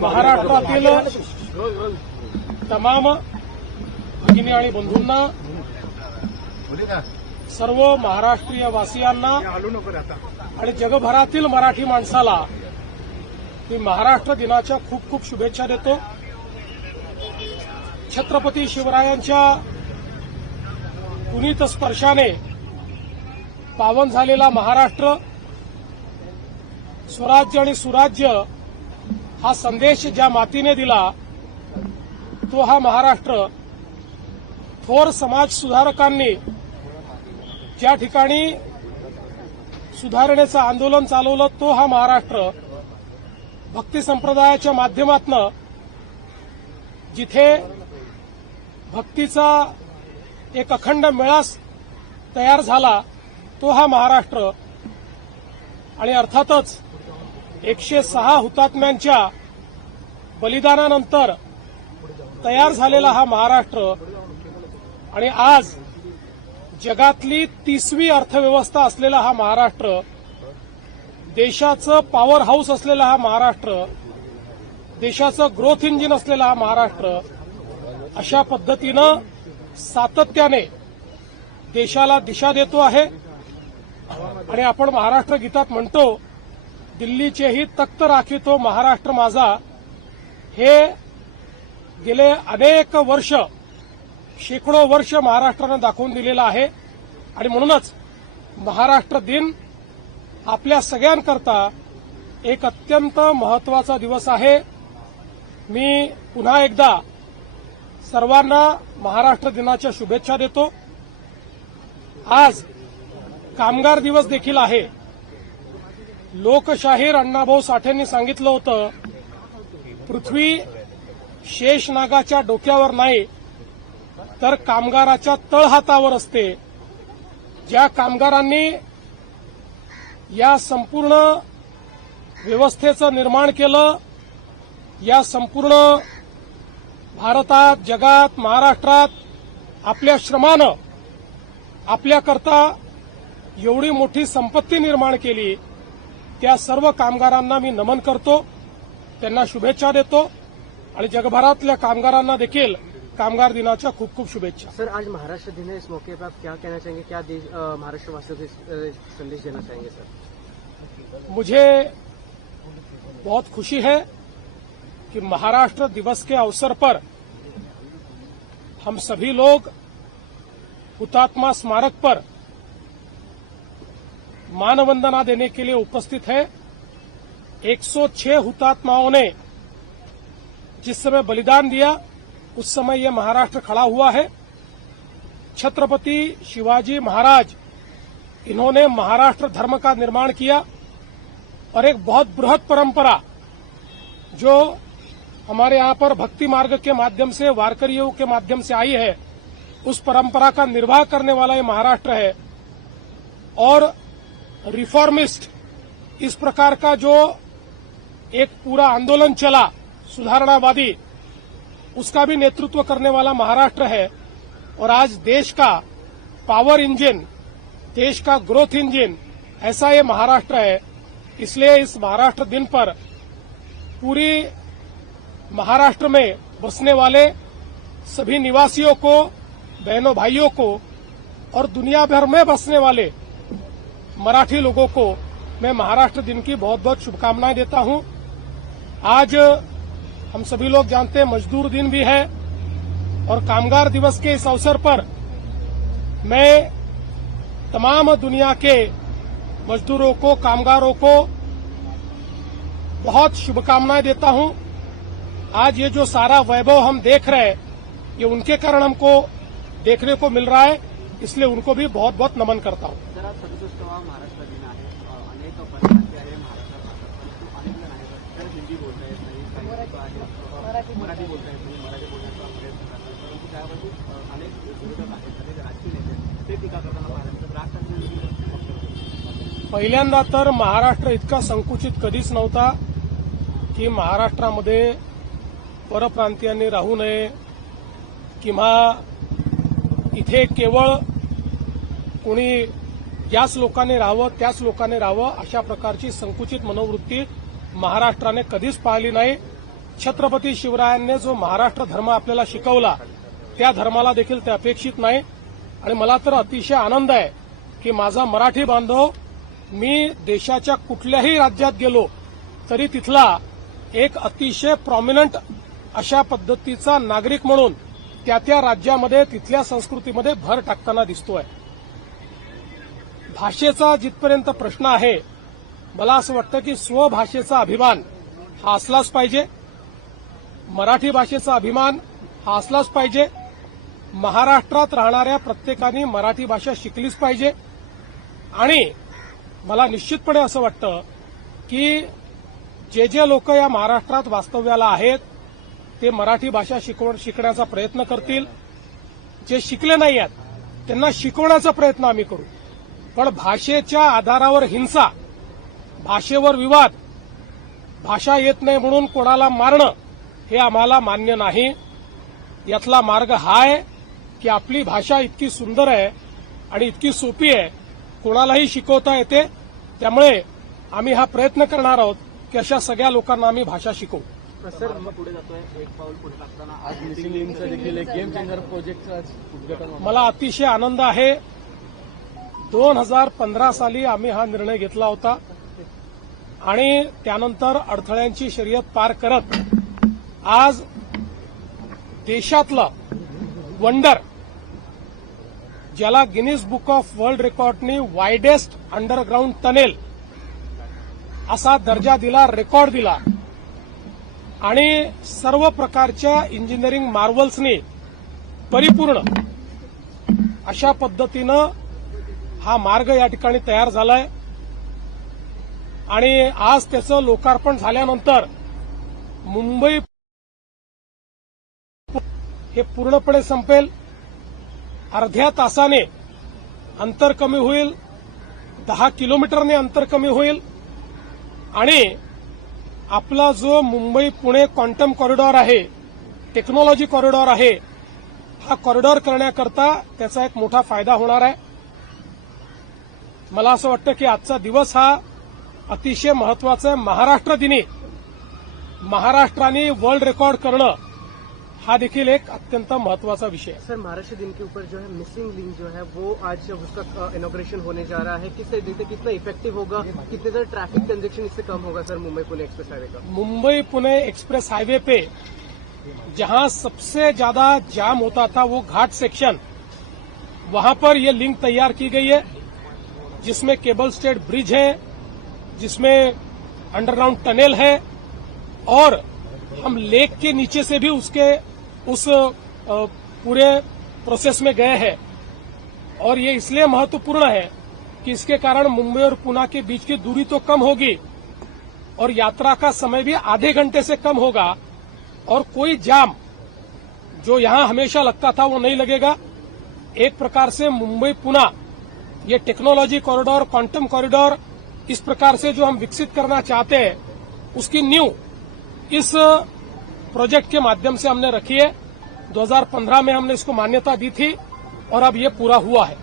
महाराष्ट्रातील तमाम भगिनी आणि बंधूंना, सर्व महाराष्ट्रीय वासियांना आणि जगभरातील मराठी माणसाला मी महाराष्ट्र दिनाच्या खूप खूप शुभेच्छा देतो. छत्रपती शिवरायांच्या पुनीत स्पर्शाने पावन झालेला महाराष्ट्र, स्वराज्य आणि सुराज्य हा संदेश ज्या मातीने दिला तो हा महाराष्ट्र, थोर समाज सुधारकांनी ज्या ठिकाणी सुधारणेचं आंदोलन चालवलं तो हा महाराष्ट्र, भक्ती संप्रदायाच्या माध्यमातून जिथे भक्तीचा एक अखंड मेळास तयार झाला तो हा महाराष्ट्र, आणि अर्थातच 106 हुतात्म्यांच्या बलिदानानंतर तयार झालेला हा महाराष्ट्र, आणि आज जगातली 30वी अर्थव्यवस्था असलेला हा महाराष्ट्र, देशाचं पॉवर हाऊस असलेला हा महाराष्ट्र, देशाचं ग्रोथ इंजिन असलेला हा महाराष्ट्र, अशा पद्धतीनं सातत्याने देशाला दिशा देतो आहे. आणि आपण महाराष्ट्र गीतात म्हणतो, दिल्लीचेही तख्त राखितो महाराष्ट्र माझा. हे गेले अनेक वर्ष, शेकडो वर्ष महाराष्ट्रानं दाखवून दिलेलं आहे. आणि म्हणूनच महाराष्ट्र दिन आपल्या सगळ्यांकरता एक अत्यंत महत्वाचा दिवस आहे. मी पुन्हा एकदा सर्वांना महाराष्ट्र दिनाच्या शुभेच्छा देतो. आज कामगार दिवस देखील आहे. लोकशाहीर अण्णाभाऊ साठेंनी सांगितलं होतं, पृथ्वी शेषनागाच्या डोक्यावर नाही तर कामगाराच्या तळहातावर असते. ज्या कामगारांनी या संपूर्ण व्यवस्थेचं निर्माण केलं, या संपूर्ण भारतात, जगात, महाराष्ट्रात आपल्या श्रमानं आपल्याकरता एवढी मोठी संपत्ती निर्माण केली, त्या सर्व कामगारांना मी नमन करतो, त्यांना शुभेच्छा देतो. आणि जगभरातल्या कामगारांना देखील कामगार दिनाच्या खूप खूप शुभेच्छा. सर, आज महाराष्ट्र दिन है, इस मौके पर आप क्या कहना चाहेंगे, क्या महाराष्ट्र वासियों को संदेश देना चाहेंगे? सर, मुझे बहुत खुशी है कि महाराष्ट्र दिवस के अवसर पर हम सभी लोग हुतात्मा स्मारक पर मानवंदना देने के लिए उपस्थित है. 106 हुतात्माओं ने जिस समय बलिदान दिया उस समय ये महाराष्ट्र खड़ा हुआ है. छत्रपति शिवाजी महाराज, इन्होंने महाराष्ट्र धर्म का निर्माण किया और एक बहुत बृहद परंपरा जो हमारे यहां पर भक्ति मार्ग के माध्यम से, वारकरियों के माध्यम से आई है, उस परंपरा का निर्वाह करने वाला ये महाराष्ट्र है. और रिफॉर्मिस्ट, इस प्रकार का जो एक पूरा आंदोलन चला सुधारणावादी, उसका भी नेतृत्व करने वाला महाराष्ट्र है. और आज देश का पावर इंजन, देश का ग्रोथ इंजन ऐसा ये महाराष्ट्र है. इसलिए इस महाराष्ट्र दिन पर पूरी महाराष्ट्र में बसने वाले सभी निवासियों को, बहनों भाइयों को और दुनिया भर में बसने वाले मराठी लोगों को मैं महाराष्ट्र दिन की बहुत बहुत शुभकामनाएं देता हूं. आज हम सभी लोग जानते हैं मजदूर दिन भी है, और कामगार दिवस के इस अवसर पर मैं तमाम दुनिया के मजदूरों को, कामगारों को बहुत शुभकामनाएं देता हूं. आज ये जो सारा वैभव हम देख रहे हैं, ये उनके कारण हमको देखने को मिल रहा है, इसलिए उनको भी बहुत बहुत नमन करता हूं. सर, आज 67वा महाराष्ट्र दिन आहे. अनेक परंपरा आहे महाराष्ट्रात, अनेक जण आहेत, तर हिंदी बोलता येत नाही, काही मराठी बोलता येत नाही, मराठी बोलण्याचा प्रयत्न करतात, परंतु त्यावरती अनेक विरोधक आहेत, अनेक राजकीय नेते ते टीका करताना महाराष्ट्रात राज ठाकरे. पहिल्यांदा तर महाराष्ट्र इतका संकुचित कधीच नव्हता की महाराष्ट्रामध्ये परप्रांतीयांनी राहू नये किंवा इथे केवळ कोणी याच लोकांनी राहावं, त्याच लोकांनी राहावं, अशा प्रकारची संकुचित मनोवृत्ती महाराष्ट्राने कधीच पाळली नाही. छत्रपती शिवरायांनी जो महाराष्ट्र धर्म आपल्याला शिकवला त्या धर्माला देखील ते अपेक्षित नाही. आणि मला तर अतिशय आनंद आहे की माझा मराठी बांधव, मी देशाच्या कुठल्याही राज्यात गेलो तरी तिथला एक अतिशय प्रॉमिनंट अशा पद्धतीचा नागरिक म्हणून त्या त्या राज्यामध्ये तिथल्या संस्कृतीमध्ये भर टाकताना दिसतोय. भाषेचा जिथपर्यंत प्रश्न आहे, मला असं वाटतं की स्वभाषेचा अभिमान हा असलाच पाहिजे. मराठी भाषेचा अभिमान हा असलाच पाहिजे. महाराष्ट्रात राहणाऱ्या प्रत्येकाने मराठी भाषा शिकलीच पाहिजे. आणि मला निश्चितपणे असं वाटतं की जे लोक या महाराष्ट्रात वास्तव्याला आहेत ते मराठी भाषा शिकण्याचा प्रयत्न करतील. जे शिकले नाही आहेत त्यांना शिकवण्याचा प्रयत्न आम्ही करू. पण भाषेच्या आधारावर हिंसा, भाषेवर विवाद, भाषा येत नाही म्हणून कोणाला मारणं हे आम्हाला मान्य नाही. यातला मार्ग हा आहे की आपली भाषा इतकी सुंदर आहे आणि इतकी सोपी आहे, कोणालाही शिकवता येते. त्यामुळे आम्ही हा प्रयत्न करणार आहोत की अशा सगळ्या लोकांना आम्ही भाषा शिकवू. सर, पुढे जातोय, एक पाऊल पुढे टाकताना आज मिसिंग लिंकचं देखील एक गेम चेंजर प्रोजेक्टचं आज उद्घाटन होणार. मला अतिशय आनंद आहे. 2015 साली आम्ही हा निर्णय घेतला होता आणि त्यानंतर अडथळ्यांची शर्यत पार करत आज देशातलं वंडर, ज्याला गिनीज बुक ऑफ वर्ल्ड रेकॉर्डनी वायडेस्ट अंडरग्राऊंड टनेल असा दर्जा दिला, रेकॉर्ड दिला. आणि सर्व प्रकारच्या इंजिनिअरिंग मार्वल्सनी परिपूर्ण अशा पद्धतीनं हा मार्ग या ठिकाणी तयार झालाय. आणि आज त्याचं लोकार्पण झाल्यानंतर मुंबई हे पूर्णपणे संपेल. अर्ध्या तासाने अंतर कमी होईल, 10 किलोमीटरने अंतर कमी होईल. आणि आपला जो मुंबई पुणे क्वांटम कॉरिडॉर आहे, टेक्नॉलॉजी कॉरिडॉर आहे, हा कॉरिडॉर करण्याकरता त्याचा एक मोठा फायदा होणार आहे. मला असं वाटतं की आजचा दिवस हा अतिशय महत्वाचा आहे. महाराष्ट्र दिनी महाराष्ट्राने वर्ल्ड रेकॉर्ड करणं हा देखील एक अत्यंत महत्वाचा विषय है। सर, महाराष्ट्र दिन के ऊपर जो है मिसिंग लिंक जो है वो आज उसका इनॉग्रेशन होने जा रहा है। किस तरीके से कितना इफेक्टिव होगा, कितने ज्यादा ट्रैफिक कंजेक्शन इससे कम होगा sir Mumbai Pune express highway का? मुंबई पुणे एक्सप्रेस हाईवे पे जहां सबसे ज्यादा जाम होता था वो घाट सेक्शन, वहां पर ये लिंक तैयार की गई है, जिसमें केबल स्टेड ब्रिज है, जिसमें अंडरग्राउंड टनल है और हम लेक के नीचे से भी उस पूरे प्रोसेस में गए हैं। और ये इसलिए महत्वपूर्ण है कि इसके कारण मुंबई और पुणे के बीच की दूरी तो कम होगी और यात्रा का समय भी आधे घंटे से कम होगा और कोई जाम जो यहां हमेशा लगता था वो नहीं लगेगा। एक प्रकार से मुंबई पुणे ये टेक्नोलॉजी कॉरिडोर, क्वांटम कॉरिडोर इस प्रकार से जो हम विकसित करना चाहते हैं उसकी नींव इस प्रोजेक्ट के माध्यम से हमने रखी है। 2015 में हमने इसको मान्यता दी थी और अब ये पूरा हुआ है।